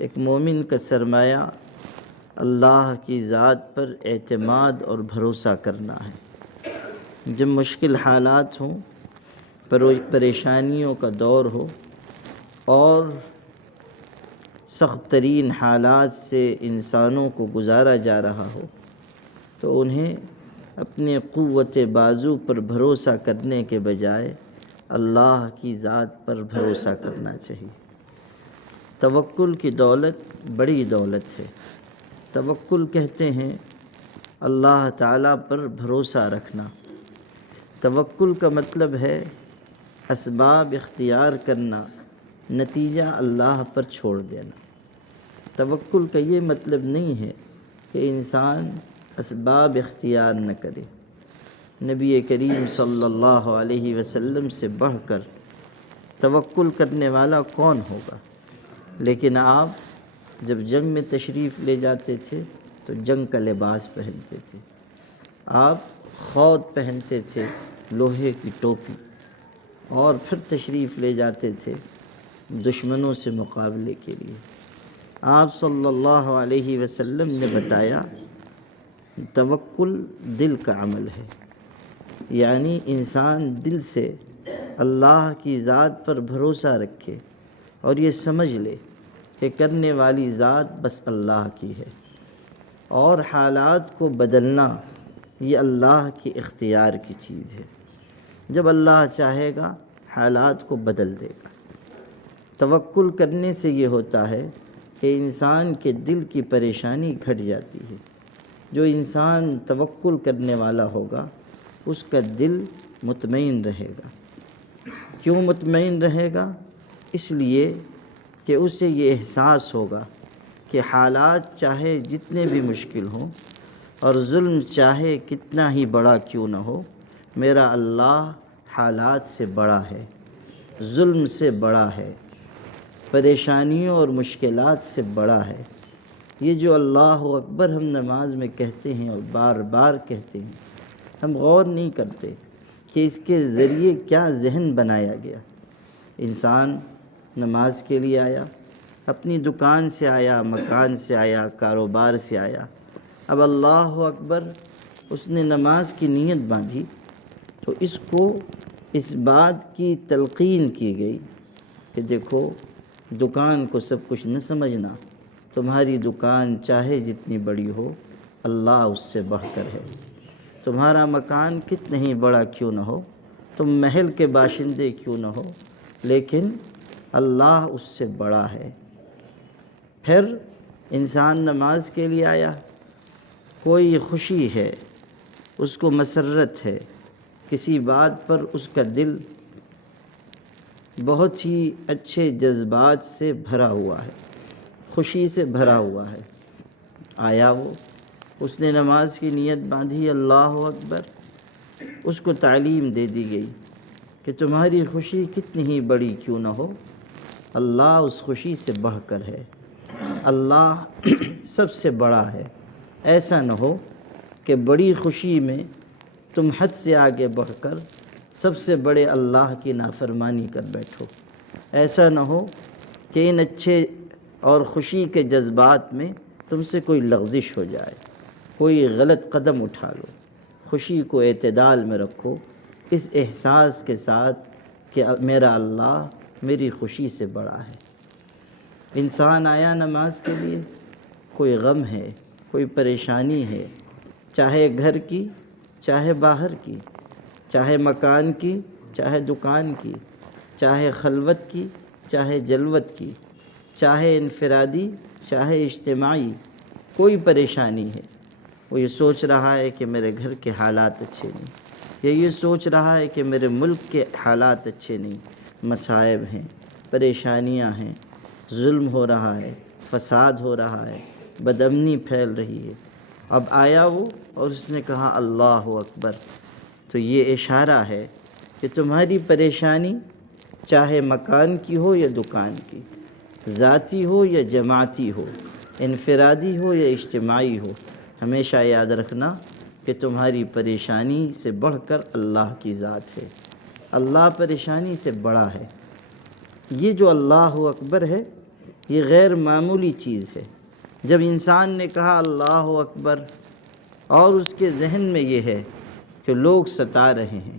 ایک مومن کا سرمایہ اللہ کی ذات پر اعتماد اور بھروسہ کرنا ہے۔ جب مشکل حالات ہوں، پریشانیوں کا دور ہو اور سخت ترین حالات سے انسانوں کو گزارا جا رہا ہو تو انہیں اپنے قوت بازو پر بھروسہ کرنے کے بجائے اللہ کی ذات پر بھروسہ کرنا چاہیے۔ توکل کی دولت بڑی دولت ہے۔ توکل کہتے ہیں اللہ تعالیٰ پر بھروسہ رکھنا۔ توکل کا مطلب ہے اسباب اختیار کرنا، نتیجہ اللہ پر چھوڑ دینا۔ توکل کا یہ مطلب نہیں ہے کہ انسان اسباب اختیار نہ کرے۔ نبی کریم صلی اللہ علیہ وسلم سے بڑھ کر توکل کرنے والا کون ہوگا؟ لیکن آپ جب جنگ میں تشریف لے جاتے تھے تو جنگ کا لباس پہنتے تھے، آپ خود پہنتے تھے، لوہے کی ٹوپی، اور پھر تشریف لے جاتے تھے دشمنوں سے مقابلے کے لیے۔ آپ صلی اللہ علیہ وسلم نے بتایا توکل دل کا عمل ہے، یعنی انسان دل سے اللہ کی ذات پر بھروسہ رکھے اور یہ سمجھ لے کہ کرنے والی ذات بس اللہ کی ہے، اور حالات کو بدلنا یہ اللہ کے اختیار کی چیز ہے۔ جب اللہ چاہے گا حالات کو بدل دے گا۔ توکل کرنے سے یہ ہوتا ہے کہ انسان کے دل کی پریشانی گھٹ جاتی ہے۔ جو انسان توکل کرنے والا ہوگا اس کا دل مطمئن رہے گا۔ کیوں مطمئن رہے گا؟ اس لیے کہ اسے یہ احساس ہوگا کہ حالات چاہے جتنے بھی مشکل ہوں اور ظلم چاہے کتنا ہی بڑا کیوں نہ ہو، میرا اللہ حالات سے بڑا ہے، ظلم سے بڑا ہے، پریشانیوں اور مشکلات سے بڑا ہے۔ یہ جو اللہ اکبر ہم نماز میں کہتے ہیں اور بار بار کہتے ہیں، ہم غور نہیں کرتے کہ اس کے ذریعے کیا ذہن بنایا گیا۔ انسان نماز کے لیے آیا، اپنی دکان سے آیا، مکان سے آیا، کاروبار سے آیا، اب اللہ اکبر اس نے نماز کی نیت باندھی تو اس کو اس بات کی تلقین کی گئی کہ دیکھو دکان کو سب کچھ نہ سمجھنا، تمہاری دکان چاہے جتنی بڑی ہو اللہ اس سے بڑھ کر ہے۔ تمہارا مکان کتنا ہی بڑا کیوں نہ ہو، تم محل کے باشندے کیوں نہ ہو، لیکن اللہ اس سے بڑا ہے۔ پھر انسان نماز کے لیے آیا، کوئی خوشی ہے، اس کو مسرت ہے، کسی بات پر اس کا دل بہت ہی اچھے جذبات سے بھرا ہوا ہے، خوشی سے بھرا ہوا ہے۔ آیا وہ، اس نے نماز کی نیت باندھی، اللہ اکبر، اس کو تعلیم دے دی گئی کہ تمہاری خوشی کتنی ہی بڑی کیوں نہ ہو، اللہ اس خوشی سے بڑھ کر ہے، اللہ سب سے بڑا ہے۔ ایسا نہ ہو کہ بڑی خوشی میں تم حد سے آگے بڑھ کر سب سے بڑے اللہ کی نافرمانی کر بیٹھو۔ ایسا نہ ہو کہ ان اچھے اور خوشی کے جذبات میں تم سے کوئی لغزش ہو جائے، کوئی غلط قدم اٹھا لو۔ خوشی کو اعتدال میں رکھو، اس احساس کے ساتھ کہ میرا اللہ میری خوشی سے بڑا ہے۔ انسان آیا نماز کے لیے، کوئی غم ہے، کوئی پریشانی ہے، چاہے گھر کی، چاہے باہر کی، چاہے مکان کی، چاہے دکان کی، چاہے خلوت کی، چاہے جلوت کی، چاہے انفرادی، چاہے اجتماعی، کوئی پریشانی ہے۔ وہ یہ سوچ رہا ہے کہ میرے گھر کے حالات اچھے نہیں، یا یہ سوچ رہا ہے کہ میرے ملک کے حالات اچھے نہیں، مصائب ہیں، پریشانیاں ہیں، ظلم ہو رہا ہے، فساد ہو رہا ہے، بدامنی پھیل رہی ہے۔ اب آیا وہ اور اس نے کہا اللہ اکبر، تو یہ اشارہ ہے کہ تمہاری پریشانی چاہے مکان کی ہو یا دکان کی، ذاتی ہو یا جماعتی ہو، انفرادی ہو یا اجتماعی ہو، ہمیشہ یاد رکھنا کہ تمہاری پریشانی سے بڑھ کر اللہ کی ذات ہے۔ اللہ پریشانی سے بڑا ہے۔ یہ جو اللہ اکبر ہے یہ غیر معمولی چیز ہے۔ جب انسان نے کہا اللہ اکبر اور اس کے ذہن میں یہ ہے کہ لوگ ستا رہے ہیں،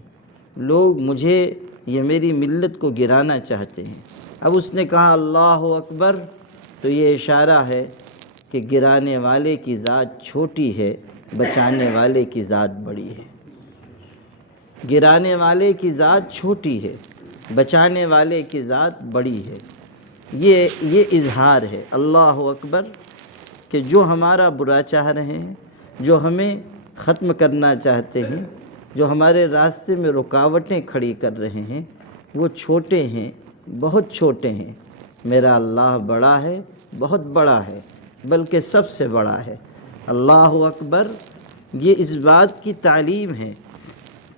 لوگ مجھے یہ میری ملت کو گرانا چاہتے ہیں، اب اس نے کہا اللہ اکبر، تو یہ اشارہ ہے کہ گرانے والے کی ذات چھوٹی ہے، بچانے والے کی ذات بڑی ہے۔ گرانے والے کی ذات چھوٹی ہے، بچانے والے کی ذات بڑی ہے۔ یہ اظہار ہے اللہ اکبر کہ جو ہمارا برا چاہ رہے ہیں، جو ہمیں ختم کرنا چاہتے ہیں، جو ہمارے راستے میں رکاوٹیں کھڑی کر رہے ہیں، وہ چھوٹے ہیں، بہت چھوٹے ہیں۔ میرا اللہ بڑا ہے، بہت بڑا ہے، بلکہ سب سے بڑا ہے۔ اللہ اکبر یہ اس بات کی تعلیم ہے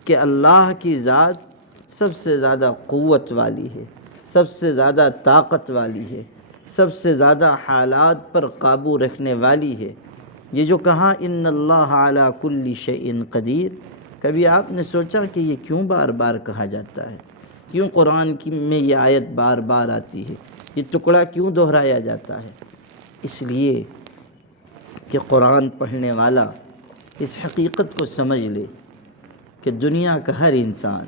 کہ اللہ کی ذات سب سے زیادہ قوت والی ہے، سب سے زیادہ طاقت والی ہے، سب سے زیادہ حالات پر قابو رکھنے والی ہے۔ یہ جو کہا ان اللہ علی کل شیء قدیر، کبھی آپ نے سوچا کہ یہ کیوں بار بار کہا جاتا ہے؟ کیوں قرآن میں یہ آیت بار بار آتی ہے؟ یہ ٹکڑا کیوں دہرایا جاتا ہے؟ اس لیے کہ قرآن پڑھنے والا اس حقیقت کو سمجھ لے کہ دنیا کا ہر انسان،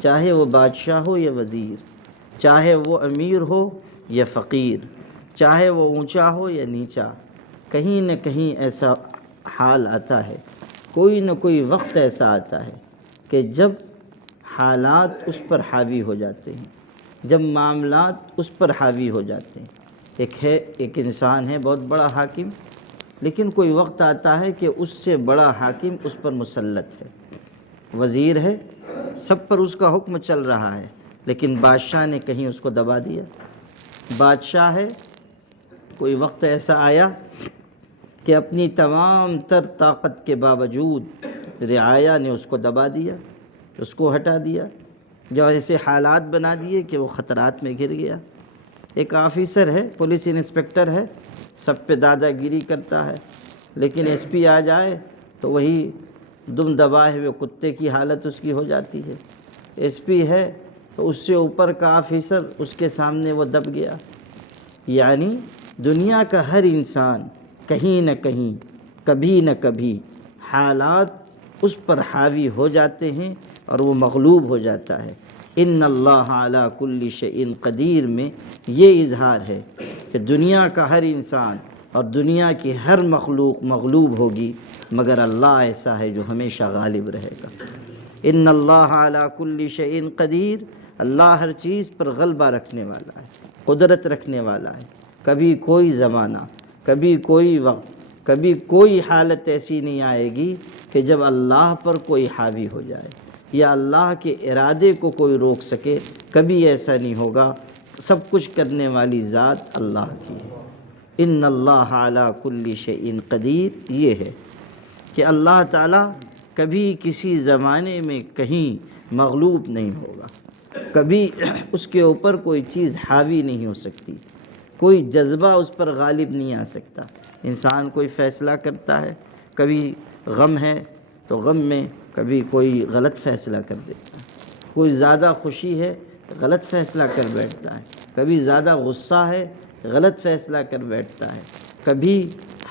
چاہے وہ بادشاہ ہو یا وزیر، چاہے وہ امیر ہو یا فقیر، چاہے وہ اونچا ہو یا نیچا، کہیں نہ کہیں ایسا حال آتا ہے، کوئی نہ کوئی وقت ایسا آتا ہے کہ جب حالات اس پر حاوی ہو جاتے ہیں، جب معاملات اس پر حاوی ہو جاتے ہیں۔ ایک انسان ہے بہت بڑا حاکم، لیکن کوئی وقت آتا ہے کہ اس سے بڑا حاکم اس پر مسلط ہے۔ وزیر ہے، سب پر اس کا حکم چل رہا ہے، لیکن بادشاہ نے کہیں اس کو دبا دیا۔ بادشاہ ہے، کوئی وقت ایسا آیا کہ اپنی تمام تر طاقت کے باوجود رعایا نے اس کو دبا دیا، اس کو ہٹا دیا، جو ایسے حالات بنا دیے کہ وہ خطرات میں گر گیا۔ ایک آفیسر ہے، پولیس انسپکٹر ہے، سب پہ دادا گیری کرتا ہے، لیکن ایس پی آ جائے تو وہی دم دبائے ہوئے کتے کی حالت اس کی ہو جاتی ہے۔ ایس پی ہے تو اس سے اوپر کا آفیسر اس کے سامنے وہ دب گیا۔ یعنی دنیا کا ہر انسان کہیں نہ کہیں، کبھی نہ کبھی حالات اس پر حاوی ہو جاتے ہیں اور وہ مغلوب ہو جاتا ہے۔ ان اللہ علی کل شیء قدیر میں یہ اظہار ہے کہ دنیا کا ہر انسان اور دنیا کی ہر مخلوق مغلوب ہوگی، مگر اللہ ایسا ہے جو ہمیشہ غالب رہے گا۔ ان اللہ علی کل شیء قدیر، اللہ ہر چیز پر غلبہ رکھنے والا ہے، قدرت رکھنے والا ہے۔ کبھی کوئی زمانہ، کبھی کوئی وقت، کبھی کوئی حالت ایسی نہیں آئے گی کہ جب اللہ پر کوئی حاوی ہو جائے یا اللہ کے ارادے کو کوئی روک سکے، کبھی ایسا نہیں ہوگا۔ سب کچھ کرنے والی ذات اللہ کی ہے۔ ان اللہ علی کل شیء قدیر یہ ہے کہ اللہ تعالیٰ کبھی کسی زمانے میں کہیں مغلوب نہیں ہوگا، کبھی اس کے اوپر کوئی چیز حاوی نہیں ہو سکتی، کوئی جذبہ اس پر غالب نہیں آ سکتا۔ انسان کوئی فیصلہ کرتا ہے، کبھی غم ہے تو غم میں کبھی کوئی غلط فیصلہ کر دیتا ہے، کوئی زیادہ خوشی ہے غلط فیصلہ کر بیٹھتا ہے، کبھی زیادہ غصہ ہے غلط فیصلہ کر بیٹھتا ہے، کبھی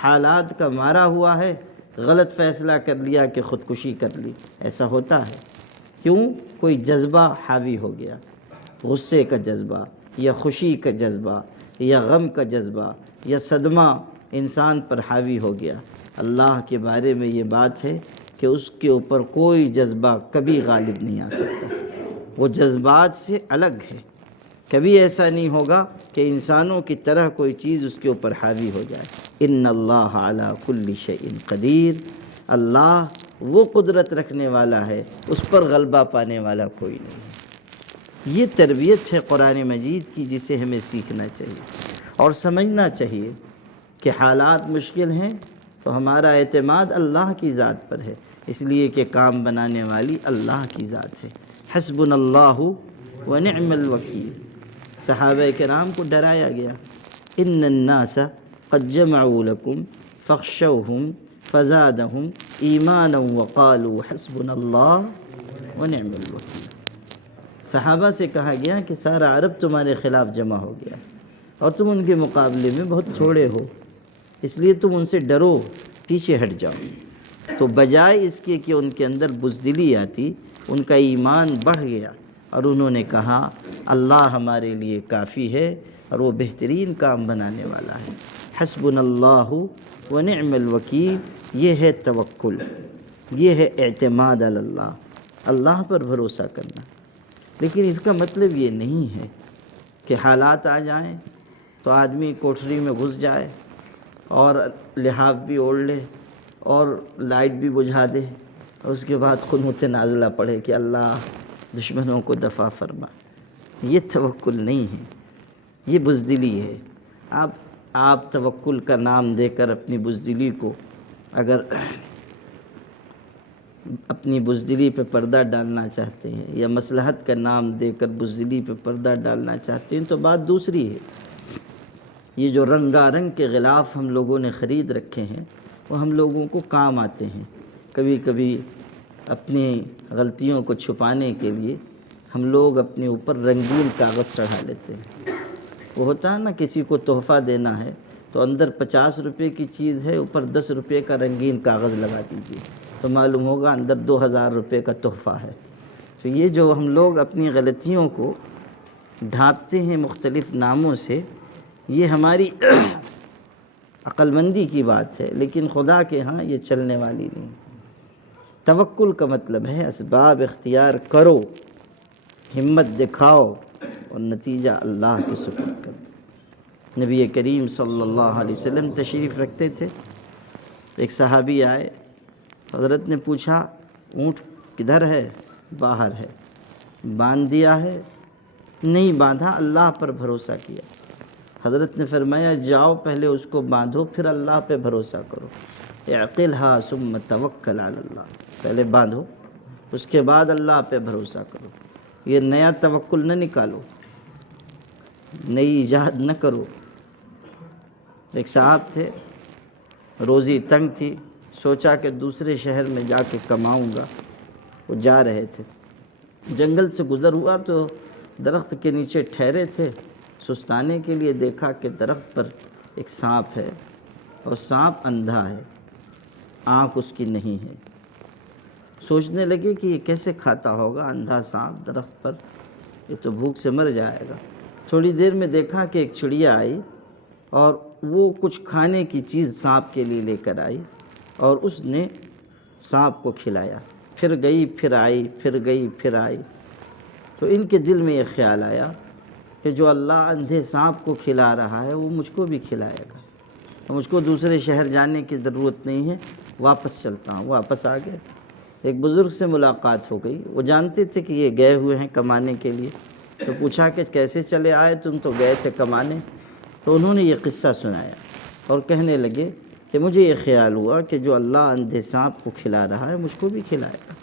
حالات کا مارا ہوا ہے غلط فیصلہ کر لیا کہ خودکشی کر لی۔ ایسا ہوتا ہے کیوں؟ کوئی جذبہ حاوی ہو گیا، غصے کا جذبہ یا خوشی کا جذبہ یا غم کا جذبہ یا صدمہ انسان پر حاوی ہو گیا۔ اللہ کے بارے میں یہ بات ہے کہ اس کے اوپر کوئی جذبہ کبھی غالب نہیں آ سکتا، وہ جذبات سے الگ ہے۔ کبھی ایسا نہیں ہوگا کہ انسانوں کی طرح کوئی چیز اس کے اوپر حاوی ہو جائے۔ ان اللہ علی کل شیء قدیر، اللہ وہ قدرت رکھنے والا ہے، اس پر غلبہ پانے والا کوئی نہیں ہے۔ یہ تربیت ہے قرآن مجید کی، جسے ہمیں سیکھنا چاہیے اور سمجھنا چاہیے کہ حالات مشکل ہیں تو ہمارا اعتماد اللہ کی ذات پر ہے، اس لیے کہ کام بنانے والی اللہ کی ذات ہے۔ حسبنا اللہ ونعم الوکیل، صحابہ کرام کو ڈرایا گیا، ان الناس قد جمعوا لکم فاخشوہم فزادہم ایمانا وقالوا حسبنا اللہ ونعم الوکیل۔ صحابہ سے کہا گیا کہ سارا عرب تمہارے خلاف جمع ہو گیا، اور تم ان کے مقابلے میں بہت تھوڑے ہو، اس لیے تم ان سے ڈرو، پیچھے ہٹ جاؤ۔ تو بجائے اس کے کہ ان کے اندر بزدلی آتی، ان کا ایمان بڑھ گیا اور انہوں نے کہا اللہ ہمارے لیے کافی ہے اور وہ بہترین کام بنانے والا ہے۔ حسبنا اللہ ونعم الوکیل، یہ ہے توکل، یہ ہے اعتماد علی اللہ، اللہ پر بھروسہ کرنا۔ لیکن اس کا مطلب یہ نہیں ہے کہ حالات آ جائیں تو آدمی کوٹھری میں گھس جائے اور لحاف بھی اوڑھ لے اور لائٹ بھی بجھا دے اور اس کے بعد قنوت نازلہ پڑھے کہ اللہ دشمنوں کو دفع فرما۔ یہ توکل نہیں ہے، یہ بزدلی ہے۔ آپ توکل کا نام دے کر اپنی بزدلی کو، اگر اپنی بزدلی پہ پردہ ڈالنا چاہتے ہیں یا مصلحت کا نام دے کر بزدلی پہ پردہ ڈالنا چاہتے ہیں تو بات دوسری ہے۔ یہ جو رنگا رنگ کے غلاف ہم لوگوں نے خرید رکھے ہیں وہ ہم لوگوں کو کام آتے ہیں۔ کبھی کبھی اپنی غلطیوں کو چھپانے کے لیے ہم لوگ اپنے اوپر رنگین کاغذ چڑھا لیتے ہیں۔ وہ ہوتا ہے نا، کسی کو تحفہ دینا ہے تو اندر 50 روپے کی چیز ہے، اوپر 10 روپے کا رنگین کاغذ لگا دیجیے تو معلوم ہوگا اندر 2000 روپے کا تحفہ ہے۔ تو یہ جو ہم لوگ اپنی غلطیوں کو ڈھانپتے ہیں مختلف ناموں سے، یہ ہماری عقل مندی کی بات ہے، لیکن خدا کے ہاں یہ چلنے والی نہیں۔ توکل کا مطلب ہے اسباب اختیار کرو، ہمت دکھاؤ اور نتیجہ اللہ کے سپرد کرو۔ نبی کریم صلی اللہ علیہ وسلم تشریف رکھتے تھے، ایک صحابی آئے، حضرت نے پوچھا اونٹ کدھر ہے؟ باہر ہے۔ باندھ دیا ہے؟ نہیں باندھا، اللہ پر بھروسہ کیا۔ حضرت نے فرمایا جاؤ پہلے اس کو باندھو پھر اللہ پہ بھروسہ کرو۔ اعقلھا ثم توکل علی اللہ، پہلے باندھو اس کے بعد اللہ پہ بھروسہ کرو۔ یہ نیا توکل نہ نکالو، نئی ایجاد نہ کرو۔ ایک صاحب تھے، روزی تنگ تھی، سوچا کہ دوسرے شہر میں جا کے کماؤں گا۔ وہ جا رہے تھے، جنگل سے گزر ہوا تو درخت کے نیچے ٹھہرے تھے، سستانے کے لیے دیکھا کہ درخت پر ایک سانپ ہے اور سانپ اندھا ہے، آنکھ اس کی نہیں ہے۔ سوچنے لگے کہ یہ کیسے کھاتا ہوگا اندھا سانپ درخت پر، یہ تو بھوک سے مر جائے گا۔ تھوڑی دیر میں دیکھا کہ ایک چڑیا آئی اور وہ کچھ کھانے کی چیز سانپ کے لیے لے کر آئی اور اس نے سانپ کو کھلایا۔ پھر گئی پھر آئی، پھر گئی پھر آئی۔ تو ان کے دل میں یہ خیال آیا کہ جو اللہ اندھے سانپ کو کھلا رہا ہے وہ مجھ کو بھی کھلائے گا، مجھ کو دوسرے شہر جانے کی ضرورت نہیں ہے، واپس چلتا ہوں۔ واپس آ گئے، ایک بزرگ سے ملاقات ہو گئی، وہ جانتے تھے کہ یہ گئے ہوئے ہیں کمانے کے لیے، تو پوچھا کہ کیسے چلے آئے، تم تو گئے تھے کمانے؟ تو انہوں نے یہ قصہ سنایا اور کہنے لگے کہ مجھے یہ خیال ہوا کہ جو اللہ اندھے سانپ کو کھلا رہا ہے مجھ کو بھی کھلائے گا۔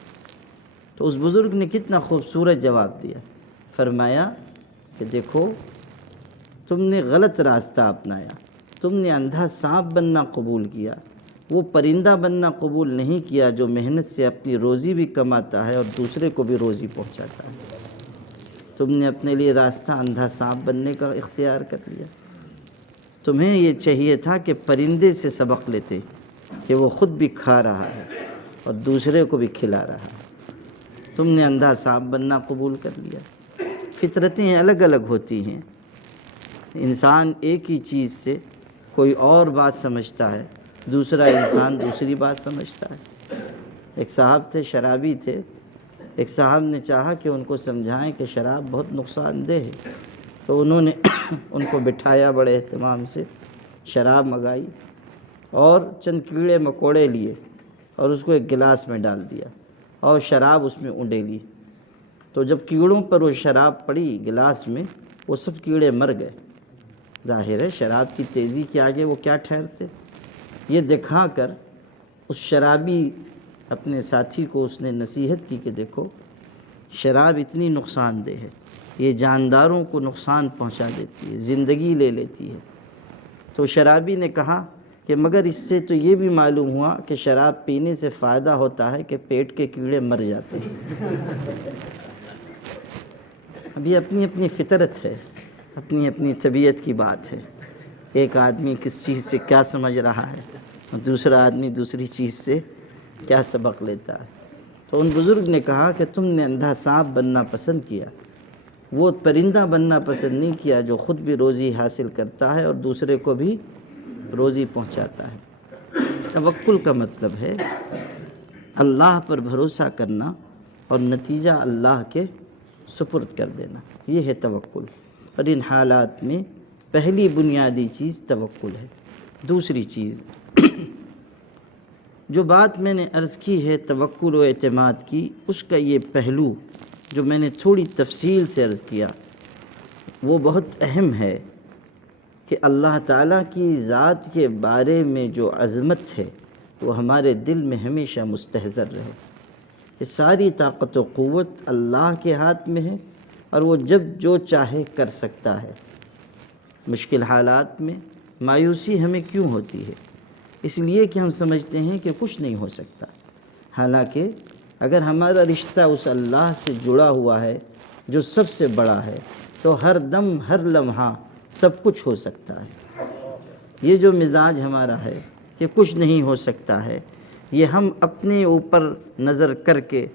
تو اس بزرگ نے کتنا خوبصورت جواب دیا، فرمایا کہ دیکھو تم نے غلط راستہ اپنایا، تم نے اندھا سانپ بننا قبول کیا، وہ پرندہ بننا قبول نہیں کیا جو محنت سے اپنی روزی بھی کماتا ہے اور دوسرے کو بھی روزی پہنچاتا ہے۔ تم نے اپنے لیے راستہ اندھا سانپ بننے کا اختیار کر لیا۔ تمہیں یہ چاہیے تھا کہ پرندے سے سبق لیتے کہ وہ خود بھی کھا رہا ہے اور دوسرے کو بھی کھلا رہا ہے، تم نے اندھا سانپ بننا قبول کر لیا۔ فطرتیں الگ الگ ہوتی ہیں، انسان ایک ہی چیز سے کوئی اور بات سمجھتا ہے، دوسرا انسان دوسری بات سمجھتا ہے۔ ایک صاحب تھے، شرابی تھے، ایک صاحب نے چاہا کہ ان کو سمجھائیں کہ شراب بہت نقصان دہ ہے، تو انہوں نے ان کو بٹھایا، بڑے اہتمام سے شراب منگائی اور چند کیڑے مکوڑے لیے اور اس کو ایک گلاس میں ڈال دیا اور شراب اس میں اونڈے لی۔ تو جب کیڑوں پر وہ شراب پڑی گلاس میں، وہ سب کیڑے مر گئے۔ ظاہر ہے شراب کی تیزی کے آگے وہ کیا ٹھہرتے۔ یہ دکھا کر اس شرابی اپنے ساتھی کو اس نے نصیحت کی کہ دیکھو شراب اتنی نقصان دہ ہے، یہ جانداروں کو نقصان پہنچا دیتی ہے، زندگی لے لیتی ہے۔ تو شرابی نے کہا کہ مگر اس سے تو یہ بھی معلوم ہوا کہ شراب پینے سے فائدہ ہوتا ہے کہ پیٹ کے کیڑے مر جاتے ہیں۔ اب یہ اپنی اپنی فطرت ہے، اپنی اپنی طبیعت کی بات ہے. ایک آدمی کس چیز سے کیا سمجھ رہا ہے اور دوسرا آدمی دوسری چیز سے کیا سبق لیتا ہے. تو ان بزرگ نے کہا کہ تم نے اندھا سانپ بننا پسند کیا، وہ پرندہ بننا پسند نہیں کیا جو خود بھی روزی حاصل کرتا ہے اور دوسرے کو بھی روزی پہنچاتا ہے. توکل کا مطلب ہے اللہ پر بھروسہ کرنا اور نتیجہ اللہ کے سپرد کر دینا، یہ ہے توکل. اور ان حالات میں پہلی بنیادی چیز توکل ہے. دوسری چیز جو بات میں نے عرض کی ہے توکل و اعتماد کی، اس کا یہ پہلو جو میں نے تھوڑی تفصیل سے عرض کیا وہ بہت اہم ہے کہ اللہ تعالیٰ کی ذات کے بارے میں جو عظمت ہے وہ ہمارے دل میں ہمیشہ مستحضر رہے. یہ ساری طاقت و قوت اللہ کے ہاتھ میں ہے اور وہ جب جو چاہے کر سکتا ہے. مشکل حالات میں مایوسی ہمیں کیوں ہوتی ہے؟ اس لیے کہ ہم سمجھتے ہیں کہ کچھ نہیں ہو سکتا، حالانکہ اگر ہمارا رشتہ اس اللہ سے جڑا ہوا ہے جو سب سے بڑا ہے تو ہر دم ہر لمحہ سب کچھ ہو سکتا ہے. یہ جو مزاج ہمارا ہے کہ کچھ نہیں ہو سکتا ہے، یہ ہم اپنے اوپر نظر کر کے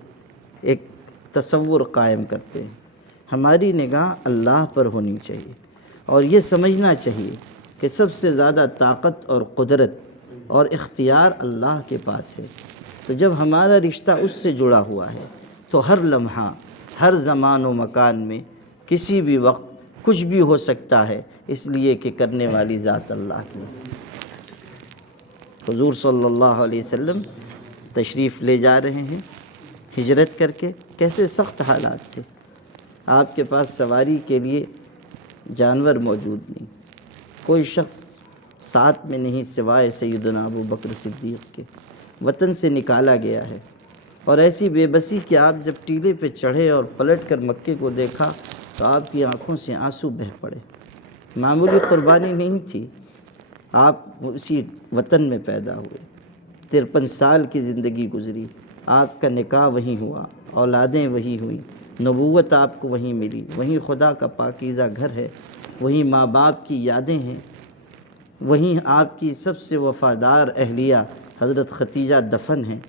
ایک تصور قائم کرتے ہیں. ہماری نگاہ اللہ پر ہونی چاہیے اور یہ سمجھنا چاہیے کہ سب سے زیادہ طاقت اور قدرت اور اختیار اللہ کے پاس ہے. تو جب ہمارا رشتہ اس سے جڑا ہوا ہے تو ہر لمحہ ہر زمان و مکان میں کسی بھی وقت کچھ بھی ہو سکتا ہے، اس لیے کہ کرنے والی ذات اللہ کی ہے. حضور صلی اللہ علیہ وسلم تشریف لے جا رہے ہیں ہجرت کر کے، کیسے سخت حالات تھے. آپ کے پاس سواری کے لیے جانور موجود نہیں، کوئی شخص ساتھ میں نہیں سوائے سیدنا ابو بکر صدیق کے. وطن سے نکالا گیا ہے اور ایسی بے بسی کہ آپ جب ٹیلے پہ چڑھے اور پلٹ کر مکے کو دیکھا تو آپ کی آنکھوں سے آنسو بہہ پڑے. معمولی قربانی نہیں تھی، آپ اسی وطن میں پیدا ہوئے، 53 سال کی زندگی گزری، آپ کا نکاح وہیں ہوا، اولادیں وہیں ہوئیں، نبوت آپ کو وہیں ملی، وہیں خدا کا پاکیزہ گھر ہے، وہیں ماں باپ کی یادیں ہیں، وہیں آپ کی سب سے وفادار اہلیہ حضرت ختیجہ دفن ہیں.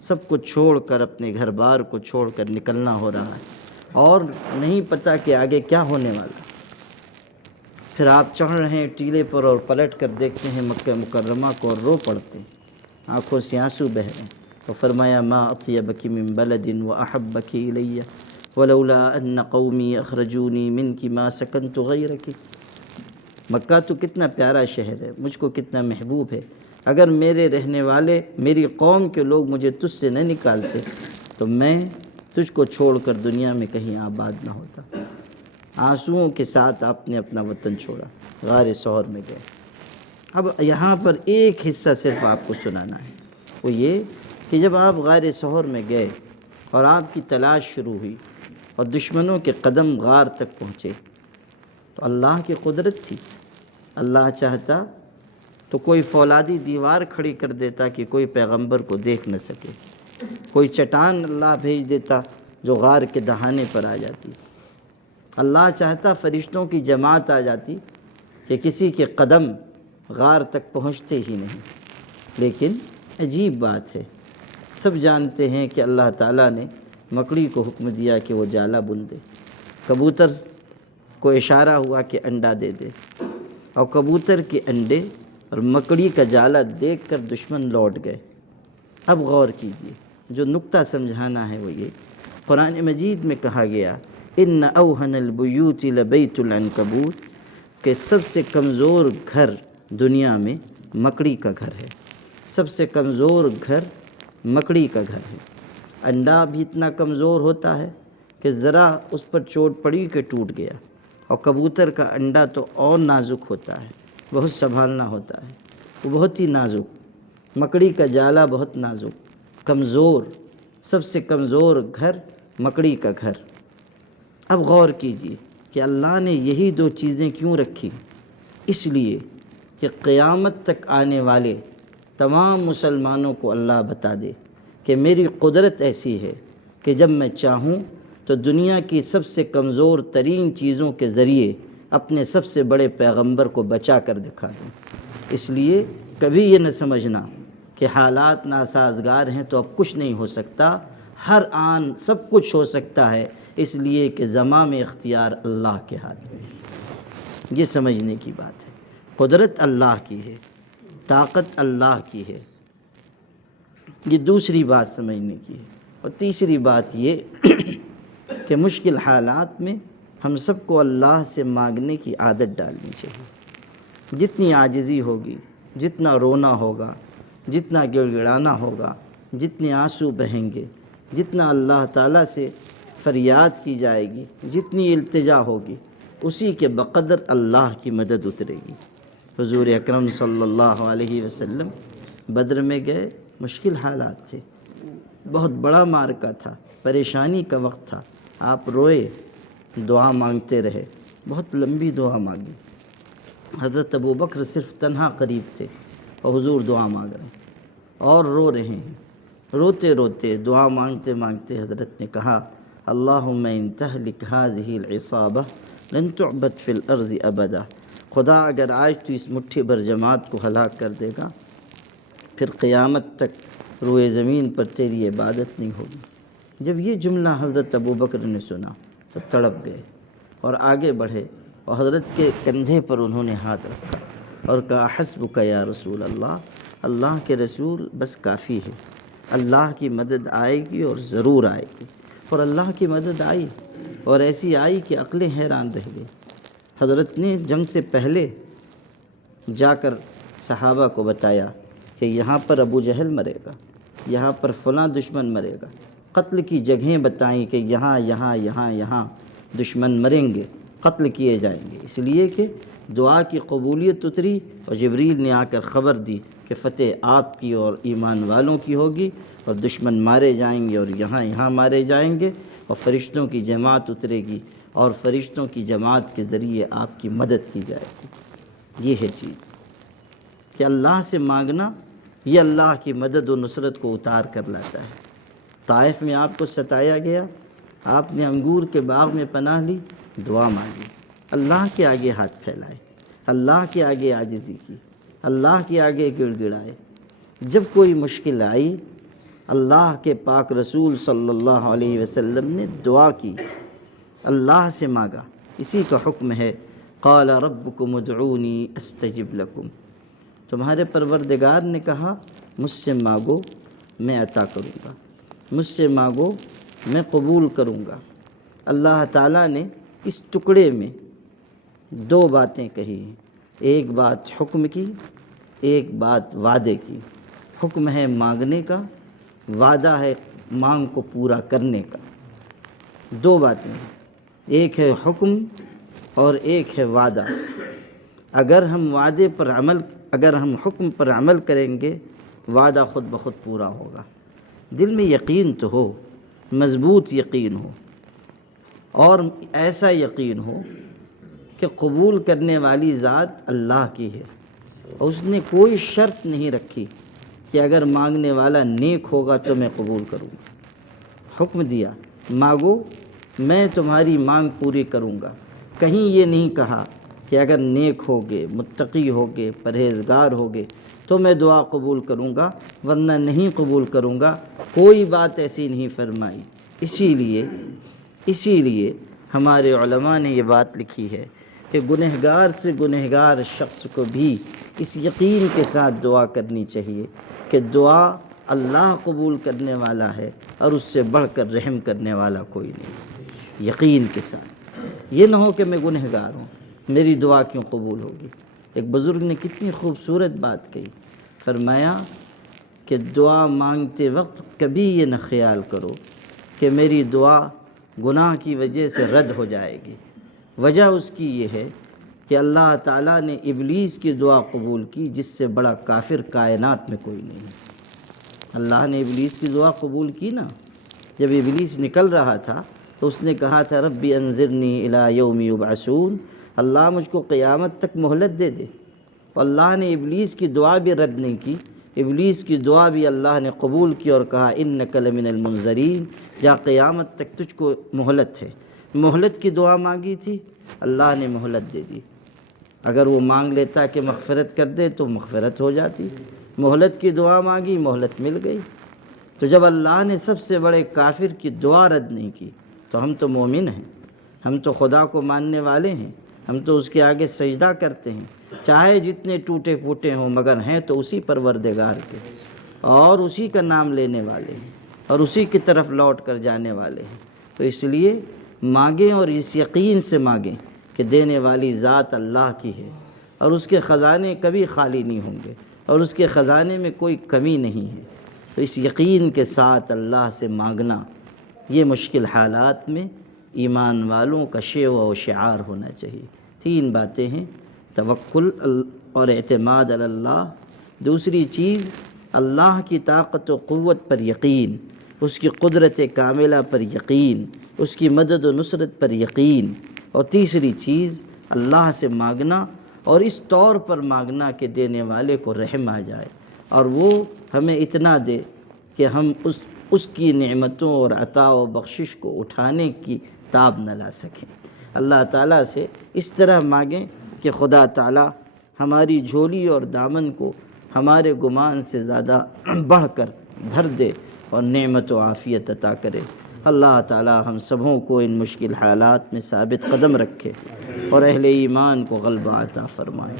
سب کو چھوڑ کر اپنے گھر بار کو چھوڑ کر نکلنا ہو رہا ہے اور نہیں پتہ کہ آگے کیا ہونے والا. پھر آپ چڑھ رہے ہیں ٹیلے پر اور پلٹ کر دیکھتے ہیں مکہ مکرمہ کو اور رو پڑتے ہیں، آنکھوں سے آنسو بہہ رہے ہیں. تو فرمایا ما اطیبک من بلد واحبک الی ولولا ان قومی اخرجونی منک ما سکنت غیرک. مکہ تو کتنا پیارا شہر ہے، مجھ کو کتنا محبوب ہے، اگر میرے رہنے والے میری قوم کے لوگ مجھے تجھ سے نہ نکالتے تو میں تجھ کو چھوڑ کر دنیا میں کہیں آباد نہ ہوتا. آنسوؤں کے ساتھ آپ نے اپنا وطن چھوڑا، غار ثور میں گئے. اب یہاں پر ایک حصہ صرف آپ کو سنانا ہے، وہ یہ کہ جب آپ غار ثور میں گئے اور آپ کی تلاش شروع ہوئی اور دشمنوں کے قدم غار تک پہنچے تو اللہ کی قدرت تھی. اللہ چاہتا تو کوئی فولادی دیوار کھڑی کر دیتا کہ کوئی پیغمبر کو دیکھ نہ سکے، کوئی چٹان اللہ بھیج دیتا جو غار کے دہانے پر آ جاتی. اللہ چاہتا فرشتوں کی جماعت آ جاتی کہ کسی کے قدم غار تک پہنچتے ہی نہیں. لیکن عجیب بات ہے، سب جانتے ہیں کہ اللہ تعالیٰ نے مکڑی کو حکم دیا کہ وہ جالا بن دے، کبوتر کو اشارہ ہوا کہ انڈا دے دے، اور کبوتر کے انڈے اور مکڑی کا جالا دیکھ کر دشمن لوٹ گئے. اب غور کیجئے، جو نکتہ سمجھانا ہے وہ یہ، قرآن مجید میں کہا گیا ان اوہن البیوت لبیت العنکبوت، کہ سب سے کمزور گھر دنیا میں مکڑی کا گھر ہے. سب سے کمزور گھر مکڑی کا گھر ہے. انڈا بھی اتنا کمزور ہوتا ہے کہ ذرا اس پر چوٹ پڑی کہ ٹوٹ گیا، اور کبوتر کا انڈا تو اور نازک ہوتا ہے، بہت سنبھالنا ہوتا ہے، وہ بہت ہی نازک. مکڑی کا جالا بہت نازک، کمزور، سب سے کمزور گھر مکڑی کا گھر. اب غور کیجئے کہ اللہ نے یہی دو چیزیں کیوں رکھی؟ اس لیے کہ قیامت تک آنے والے تمام مسلمانوں کو اللہ بتا دے کہ میری قدرت ایسی ہے کہ جب میں چاہوں تو دنیا کی سب سے کمزور ترین چیزوں کے ذریعے اپنے سب سے بڑے پیغمبر کو بچا کر دکھا دوں۔ اس لیے کبھی یہ نہ سمجھنا کہ حالات ناسازگار ہیں تو اب کچھ نہیں ہو سکتا، ہر آن سب کچھ ہو سکتا ہے، اس لیے کہ زمام اختیار اللہ کے ہاتھ میں ہے۔ یہ سمجھنے کی بات ہے، قدرت اللہ کی ہے، طاقت اللہ کی ہے، یہ دوسری بات سمجھنے کی ہے۔ اور تیسری بات یہ کہ مشکل حالات میں ہم سب کو اللہ سے مانگنے کی عادت ڈالنی چاہیے۔ جتنی عاجزی ہوگی، جتنا رونا ہوگا، جتنا گڑ گڑانا ہوگا، جتنے آنسو بہیں گے، جتنا اللہ تعالیٰ سے فریاد کی جائے گی، جتنی التجا ہوگی، اسی کے بقدر اللہ کی مدد اترے گی۔ حضور اکرم صلی اللہ علیہ وسلم بدر میں گئے، مشکل حالات تھے، بہت بڑا معرکہ تھا، پریشانی کا وقت تھا، آپ روئے، دعا مانگتے رہے، بہت لمبی دعا مانگی۔ حضرت ابوبکر صرف تنہا قریب تھے اور حضور دعا مانگ رہے ہیں اور رو رہے ہیں۔ روتے روتے دعا مانگتے مانگتے حضرت نے کہا، اللہم ان تہلک ہذہ العصابہ لن تعبد فی الارض ابدا، خدا اگر آج تو اس مٹھی بھر جماعت کو ہلاک کر دے گا، پھر قیامت تک روئے زمین پر تیری عبادت نہیں ہوگی۔ جب یہ جملہ حضرت ابوبکر نے سنا تو تڑپ گئے اور آگے بڑھے اور حضرت کے کندھے پر انہوں نے ہاتھ رکھا اور کہا، حسبک یا رسول اللہ، اللہ کے رسول بس کافی ہے، اللہ کی مدد آئے گی اور ضرور آئے گی۔ اور اللہ کی مدد آئی اور ایسی آئی کہ عقلیں حیران رہ گئی۔ حضرت نے جنگ سے پہلے جا کر صحابہ کو بتایا کہ یہاں پر ابو جہل مرے گا، یہاں پر فلاں دشمن مرے گا، قتل کی جگہیں بتائیں کہ یہاں یہاں یہاں یہاں دشمن مریں گے، قتل کیے جائیں گے، اس لیے کہ دعا کی قبولیت اتری اور جبریل نے آ کر خبر دی کہ فتح آپ کی اور ایمان والوں کی ہوگی اور دشمن مارے جائیں گے اور یہاں یہاں مارے جائیں گے اور فرشتوں کی جماعت اترے گی اور فرشتوں کی جماعت کے ذریعے آپ کی مدد کی جائے گی۔ یہ ہے چیز کہ اللہ سے مانگنا، یہ اللہ کی مدد و نصرت کو اتار کر لاتا ہے۔ طائف میں آپ کو ستایا گیا، آپ نے انگور کے باغ میں پناہ لی، دعا مانگی، اللہ کے آگے ہاتھ پھیلائے، اللہ کے آگے عاجزی کی، اللہ کے آگے گڑ گڑائے۔ جب کوئی مشکل آئی، اللہ کے پاک رسول صلی اللہ علیہ وسلم نے دعا کی، اللہ سے مانگا۔ اسی کا حکم ہے، قال ربکم ادعونی استجب لکم، تمہارے پروردگار نے کہا مجھ سے مانگو میں عطا کروں گا، مجھ سے مانگو میں قبول کروں گا۔ اللہ تعالیٰ نے اس ٹکڑے میں دو باتیں کہی ہیں، ایک بات حکم کی، ایک بات وعدے کی۔ حکم ہے مانگنے کا، وعدہ ہے مانگ کو پورا کرنے کا۔ دو باتیں ہیں، ایک ہے حکم اور ایک ہے وعدہ۔ اگر ہم حکم پر عمل کریں گے، وعدہ خود بخود پورا ہوگا۔ دل میں یقین تو ہو، مضبوط یقین ہو، اور ایسا یقین ہو کہ قبول کرنے والی ذات اللہ کی ہے اور اس نے کوئی شرط نہیں رکھی کہ اگر مانگنے والا نیک ہوگا تو میں قبول کروں گا۔ حکم دیا، مانگو میں تمہاری مانگ پوری کروں گا۔ کہیں یہ نہیں کہا کہ اگر نیک ہوگے، متقی ہوگے، پرہیزگار ہوگے تو میں دعا قبول کروں گا، ورنہ نہیں قبول کروں گا۔ کوئی بات ایسی نہیں فرمائی۔ اسی لیے ہمارے علماء نے یہ بات لکھی ہے کہ گنہگار سے گنہگار شخص کو بھی اس یقین کے ساتھ دعا کرنی چاہیے کہ دعا اللہ قبول کرنے والا ہے اور اس سے بڑھ کر رحم کرنے والا کوئی نہیں۔ یقین کے ساتھ، یہ نہ ہو کہ میں گنہگار ہوں، میری دعا کیوں قبول ہوگی۔ ایک بزرگ نے کتنی خوبصورت بات کہی، فرمایا کہ دعا مانگتے وقت کبھی یہ نہ خیال کرو کہ میری دعا گناہ کی وجہ سے رد ہو جائے گی۔ وجہ اس کی یہ ہے کہ اللہ تعالیٰ نے ابلیس کی دعا قبول کی، جس سے بڑا کافر کائنات میں کوئی نہیں۔ اللہ نے ابلیس کی دعا قبول کی نا، جب ابلیس نکل رہا تھا تو اس نے کہا تھا ربی انظرنی الی یوم یبعثون، اللہ مجھ کو قیامت تک مہلت دے دے۔ تو اللہ نے ابلیس کی دعا بھی رد نہیں کی، ابلیس کی دعا بھی اللہ نے قبول کی اور کہا انک لمن المنظرین، جا قیامت تک تجھ کو مہلت ہے۔ مہلت کی دعا مانگی تھی اللہ نے مہلت دے دی۔ اگر وہ مانگ لیتا کہ مغفرت کر دے تو مغفرت ہو جاتی، مہلت کی دعا مانگی، مہلت مل گئی۔ تو جب اللہ نے سب سے بڑے کافر کی دعا رد نہیں کی تو ہم تو مومن ہیں، ہم تو خدا کو ماننے والے ہیں، ہم تو اس کے آگے سجدہ کرتے ہیں، چاہے جتنے ٹوٹے پھوٹے ہوں، مگر ہیں تو اسی پروردگار کے اور اسی کا نام لینے والے ہیں اور اسی کی طرف لوٹ کر جانے والے ہیں۔ تو اس لیے مانگیں اور اس یقین سے مانگیں کہ دینے والی ذات اللہ کی ہے اور اس کے خزانے کبھی خالی نہیں ہوں گے اور اس کے خزانے میں کوئی کمی نہیں ہے۔ تو اس یقین کے ساتھ اللہ سے مانگنا، یہ مشکل حالات میں ایمان والوں کا شیوہ و شعار ہونا چاہیے۔ 3 باتیں ہیں، توکل اور اعتماد علی اللہ، دوسری چیز اللہ کی طاقت و قوت پر یقین، اس کی قدرت کاملہ پر یقین، اس کی مدد و نصرت پر یقین، اور تیسری چیز اللہ سے مانگنا اور اس طور پر مانگنا کہ دینے والے کو رحم آ جائے اور وہ ہمیں اتنا دے کہ ہم اس کی نعمتوں اور عطا و بخشش کو اٹھانے کی تاب نہ لا سکیں۔ اللہ تعالیٰ سے اس طرح مانگیں کہ خدا تعالیٰ ہماری جھولی اور دامن کو ہمارے گمان سے زیادہ بڑھ کر بھر دے اور نعمت و عافیت عطا کرے۔ اللہ تعالیٰ ہم سبوں کو ان مشکل حالات میں ثابت قدم رکھے اور اہل ایمان کو غلبہ عطا فرمائے۔